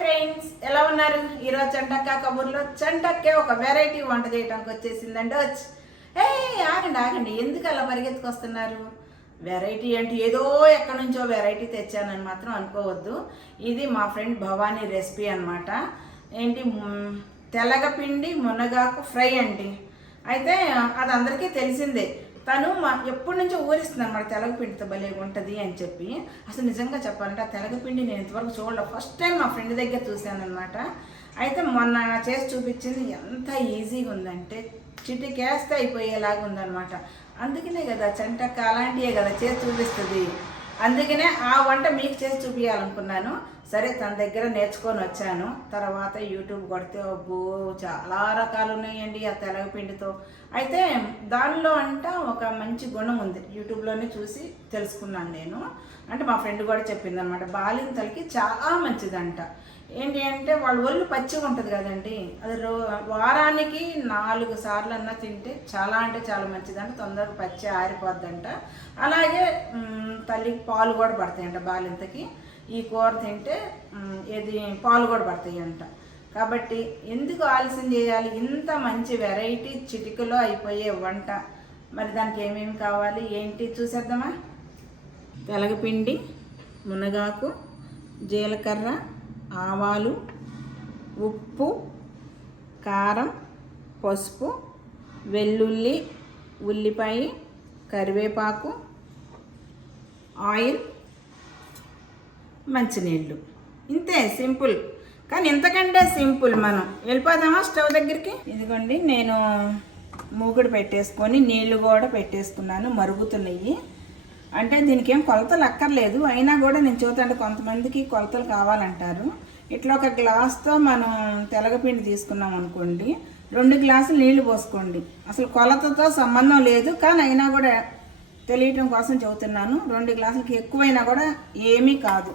Friends, ఎలా ఉన్నారు? ఈరోజు చంటక్క కబుర్లో చంటక్కే ఒక వెరైటీ వంట చేయడానికి వచ్చేసిందండి. ఆగండి ఆగండి, ఎందుకు అలా పరిగెత్తుకొస్తున్నారు? వెరైటీ అంటే ఏదో ఎక్కడి నుంచో వెరైటీ తెచ్చానని మాత్రం అనుకోవద్దు. ఇది మా ఫ్రెండ్ భవానీ రెసిపీ అనమాట. ఏంటి, తెలగపిండి మునగాకు ఫ్రై అండి. అయితే అది అందరికీ తెలిసిందే. తను ఎప్పటి నుంచో ఊరిస్తుంది అనమాట, తెలగపిండితో భలేగా ఉంటుంది అని చెప్పి. అసలు నిజంగా చెప్పాలంటే ఆ తెలగపిండి నేను ఇంతవరకు చూడలే, ఫస్ట్ టైం మా ఫ్రెండ్ దగ్గర చూశాను అనమాట. అయితే మొన్న చేసి చూపించింది, ఎంత ఈజీగా ఉందంటే చిటికేస్తే అయిపోయేలాగా ఉందన్నమాట. అందుకనే కదా చంటక్క అలాంటివే కదా చేసి చూపిస్తుంది. అందుకనే ఆ వంట మీకు చేసి చూపించాలనుకున్నాను. సరే, తన దగ్గర నేర్చుకొని వచ్చాను. తర్వాత యూట్యూబ్ కొడితే అబ్బో చాలా రకాలు ఉన్నాయండి ఆ తెలగపిండితో. అయితే దానిలో ఒక మంచి గుణం ఉంది, యూట్యూబ్లోనే చూసి తెలుసుకున్నాను నేను. అంటే మా ఫ్రెండ్ కూడా చెప్పింది అనమాట, బాలింతలకి చాలా మంచిదంట. ఏంటి అంటే వాళ్ళ ఒళ్ళు పచ్చిగా ఉంటుంది కదండి, అది వారానికి 4 సార్లు అన్నా తింటే చాలా అంటే చాలా మంచిదంట. తొందరగా పచ్చి ఆరిపోద్దంట. అలాగే తల్లికి పాలు కూడా పడతాయంట బాలింతకి. ఈ కూర తింటే పాలు కూడా పడతాయి అంట. కాబట్టి ఎందుకు ఆలస్యం చేయాలి? ఇంత మంచి వెరైటీ చిటికలో అయిపోయే వంట. మరి దానికి ఏమేమి కావాలి ఏంటి చూసేద్దామా? తెలగపిండి, మునగాకు, జీలకర్ర, ఆవాలు, ఉప్పు, కారం, పసుపు, వెల్లుల్లి, ఉల్లిపాయ, కరివేపాకు, ఆయిల్, మంచినీళ్ళు. ఇంతే, సింపుల్. కానీ ఇంతకంటే సింపుల్. మనం వెళ్ళిపోదామా స్టవ్ దగ్గరికి? ఇదిగోండి, నేను మూకుడు పెట్టేసుకొని నీళ్లు కూడా పెట్టేసుకున్నాను, మరుగుతున్నాయి. అంటే దీనికి ఏం కొలతలు అక్కర్లేదు, అయినా కూడా నేను చూద్దాంటే కొంతమందికి కొలతలు కావాలంటారు. ఇట్లా ఒక గ్లాస్తో మనం తెలగపిండి తీసుకున్నాం అనుకోండి, 2 గ్లాసులు నీళ్లు పోసుకోండి. అసలు కొలతతో సంబంధం లేదు, కానీ అయినా కూడా తెలియటం కోసం చెబుతున్నాను. 2 గ్లాసులకి ఎక్కువైనా కూడా ఏమీ కాదు.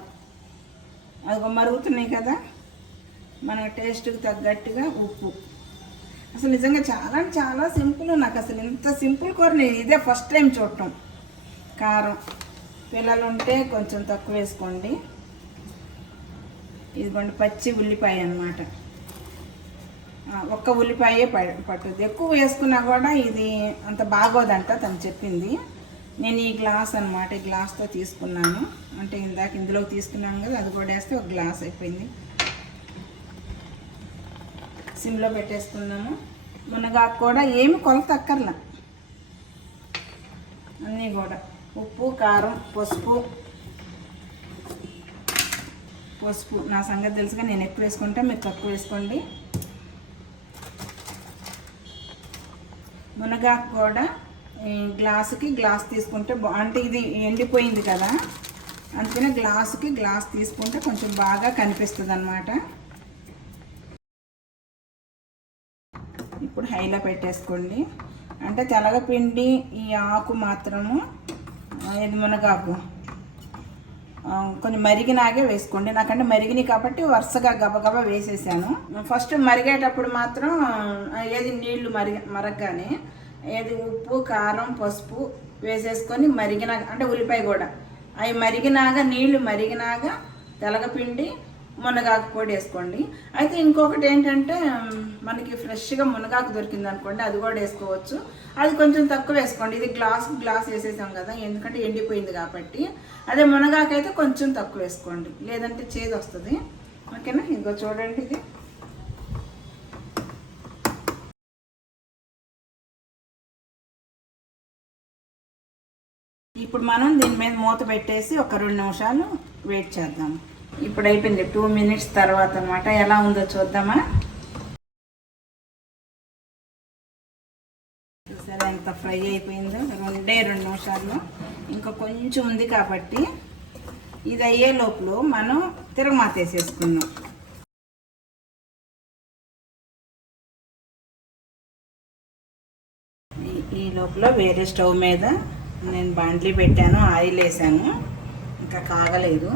అది మరుగుతున్నాయి కదా, మన టేస్ట్కి తగ్గట్టుగా ఉప్పు. అసలు నిజంగా చాలా చాలా సింపుల్. నాకు అసలు ఇంత సింపుల్ కూర నేను ఇదే ఫస్ట్ టైం చూడటం. కారం పిల్లలు ఉంటే కొంచెం తక్కువ వేసుకోండి. ఇదిగోండి పచ్చి ఉల్లిపాయ అన్నమాట, ఒక్క ఉల్లిపాయే పట్టుద్ది. ఎక్కువ వేసుకున్నా కూడా ఇది అంత బాగోదంట తను చెప్పింది. నేను ఈ గ్లాస్ అనమాట, ఈ గ్లాస్తో తీసుకున్నాను. అంటే ఇందాక ఇందులో తీసుకున్నాను కదా, అది కూడా వేస్తే ఒక గ్లాస్ అయిపోయింది. సిమ్లో పెట్టేసుకున్నాము. మునగాకు కూడా ఏమి కొలత అక్కర్లా, అన్నీ కూడా ఉప్పు, కారం, పసుపు. నా సంగతి తెలుసుగా, నేను ఎక్కువ వేసుకుంటా, మీరు తక్కువ వేసుకోండి. మునగాకు కూడా గ్లాసుకి గ్లాస్ తీసుకుంటే అంటే ఇది ఎండిపోయింది కదా, అందుకనే గ్లాసుకి గ్లాస్ తీసుకుంటే కొంచెం బాగా కనిపిస్తుంది అన్నమాట. ఇప్పుడు హైలో పెట్టేసుకోండి. అంటే తెలగపిండి, ఈ ఆకు మాత్రము, ఇది మునగాకు కొంచెం మరిగినాగే వేసుకోండి. నాకంటే మరిగినాయి కాబట్టి వరుసగా గబగబా వేసేసాను. ఫస్ట్ మరిగేటప్పుడు మాత్రం నీళ్లు మరగగానే ఉప్పు, కారం, పసుపు వేసేసుకొని మరిగినాక, అంటే ఉల్లిపాయ కూడా అవి మరిగినాగా, నీళ్లు మరిగినాగా తెలగపిండి, మునగాకు పొడి వేసుకోండి. అయితే ఇంకొకటి ఏంటంటే, మనకి ఫ్రెష్గా మునగాకు దొరికింది అనుకోండి, అది కూడా వేసుకోవచ్చు. అది కొంచెం తక్కువ వేసుకోండి. ఇది గ్లాస్ వేసేసాం కదా, ఎందుకంటే ఎండిపోయింది కాబట్టి. అదే మునగాకు అయితే కొంచెం తక్కువ వేసుకోండి, లేదంటే చేదు వస్తుంది. ఓకేనా? ఇదిగో చూడండి, ఇది ఇప్పుడు మనం దీని మీద మూత పెట్టేసి ఒక 2 నిమిషాలు వెయిట్ చేద్దాం. ఇప్పుడు అయిపోయింది, 2 మినిట్స్ తర్వాత అనమాట. ఎలా ఉందో చూద్దామా? చూసారా ఎంత ఫ్రై అయిపోయిందో? 2 నిమిషాలు, ఇంకా కొంచెం ఉంది కాబట్టి ఇది అయ్యే లోపల మనం తిరగమాత వేసేసుకున్నాం. ఈ లోపల వేరే స్టవ్ మీద నేను బాండ్లీ పెట్టాను, ఆయిల్ వేసాను, ఇంకా కాగలేదు.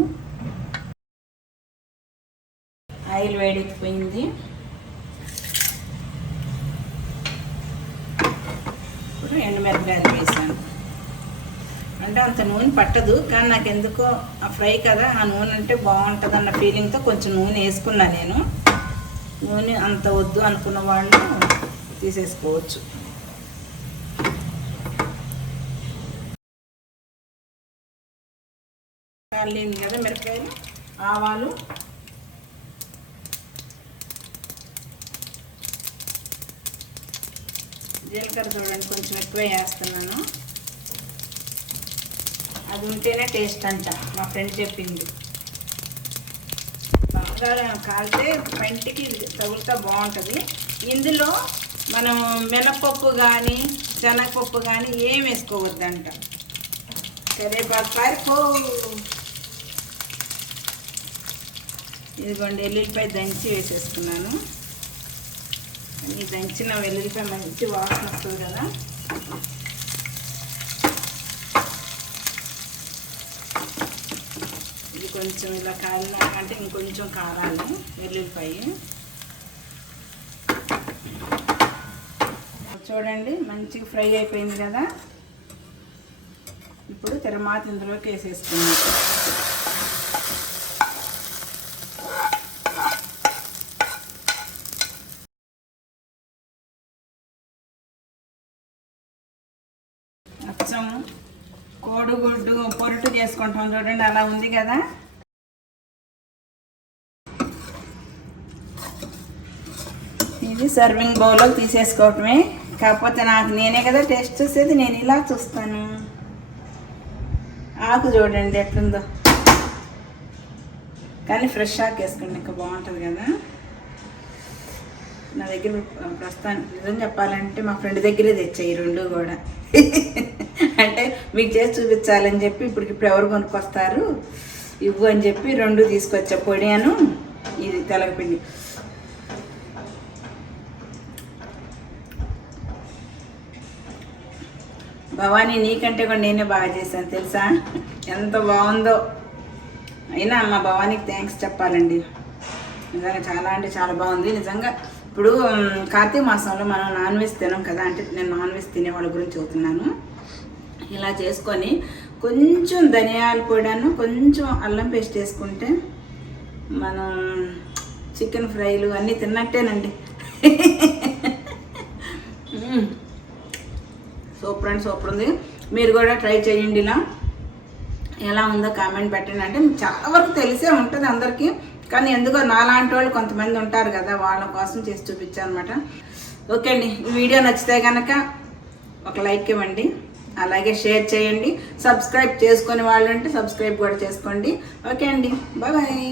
ఆయిల్ వేడెక్కిపోయింది. ఇప్పుడు ఎండుమిరపకాయలు వేసాను. అంటే అంత నూనె పట్టదు, కానీ నాకు ఎందుకో ఆ ఫ్రై కదా, ఆ నూనె అంటే బాగుంటుంది అన్న ఫీలింగ్తో కొంచెం నూనె వేసుకున్నా నేను. నూనె అంత వద్దు అనుకున్న వాళ్ళు తీసేసుకోవచ్చు. కాలింది కదా మిరపకాయలు, ఆవాలు, జీలకర్ర చూడండి కొంచెం ఎక్కువ వేస్తున్నాను. అది ఉంటేనే టేస్ట్ అంట, మా ఫ్రెండ్ చెప్పింది. బాగా కాలితే పంటికి తగులుతా బాగుంటుంది. ఇందులో మనం మినపప్పు కానీ శనగపప్పు కానీ ఏం వేసుకోవద్దంట. కరివేపాకు పారిపో. ఇదిగోండి వెల్లుల్లిపాయ దంచి వేసేసుకున్నాను. ఈ దంచిన వెల్లుల్లిపాయ మంచి వాసన వస్తుంది కదా. ఇది కొంచెం ఇలా కాలినాకంటే ఇంకొంచెం కారాలి వెల్లుల్లిపాయ. చూడండి మంచిగా ఫ్రై అయిపోయింది కదా. ఇప్పుడు తిరమాత ఇందులోకి వేసేసుకున్నాం. అచ్చం కోడిగుడ్డు పొరుటు చేసుకుంటాం చూడండి, అలా ఉంది కదా. ఇది సర్వింగ్ బౌల్లో తీసేసుకోవటమే. కాకపోతే నాకు నేనే కదా టేస్ట్ చూసేది, నేను ఇలా చూస్తాను. ఆకు చూడండి ఎట్లుందో, కానీ ఫ్రెష్ ఆకు వేసుకోండి ఇంకా బాగుంటుంది కదా. నా దగ్గర ప్రస్తుతానికి నిజం చెప్పాలంటే మా ఫ్రెండ్ దగ్గరే తెచ్చాయి ఈ రెండు కూడా. అంటే మీకు చేసి చూపించాలని చెప్పి ఇప్పుడు ఎవరు కొనుక్కొస్తారు ఇవ్వు అని చెప్పి రెండు తీసుకొచ్చా, పొడి అను ఇది తెలగపిండి. భవానీ నీకంటే కూడా నేనే బాగా చేశాను తెలుసా, ఎంత బాగుందో. అయినా మా భవానీకి థ్యాంక్స్ చెప్పాలండి, నిజంగా చాలా అంటే చాలా బాగుంది నిజంగా. ఇప్పుడు కార్తీక మాసంలో మనం నాన్ వెజ్ తినాం కదా, అంటే నేను నాన్ వెజ్ తినే వాళ్ళ గురించి చెబుతున్నాను. ఇలా చేసుకొని కొంచెం ధనియాల పొడిను కొంచెం అల్లం పేస్ట్ వేసుకుంటే మనం చికెన్ ఫ్రైలు అన్నీ తిన్నట్టేనండి. సూపర్ అండ్ సూపర్ ఉంది. మీరు కూడా ట్రై చేయండి. ఇలా ఎలా ఉందో కామెంట్ పెట్టండి. అంటే చాలా వరకు తెలిసే ఉంటుంది అందరికీ, కానీ ఎందుకో నాలాంటి వాళ్ళు కొంతమంది ఉంటారు కదా, వాళ్ళ కోసం చేసి చూపించాను అనమాట. ఓకే అండి, ఈ వీడియో నచ్చితే కనుక ఒక లైక్ ఇవ్వండి, అలాగే షేర్ చేయండి. సబ్స్క్రైబ్ చేసుకునే వాళ్ళు అంటే సబ్స్క్రైబ్ కూడా చేసుకోండి. ఓకే అండి, బాయ్ బాయ్.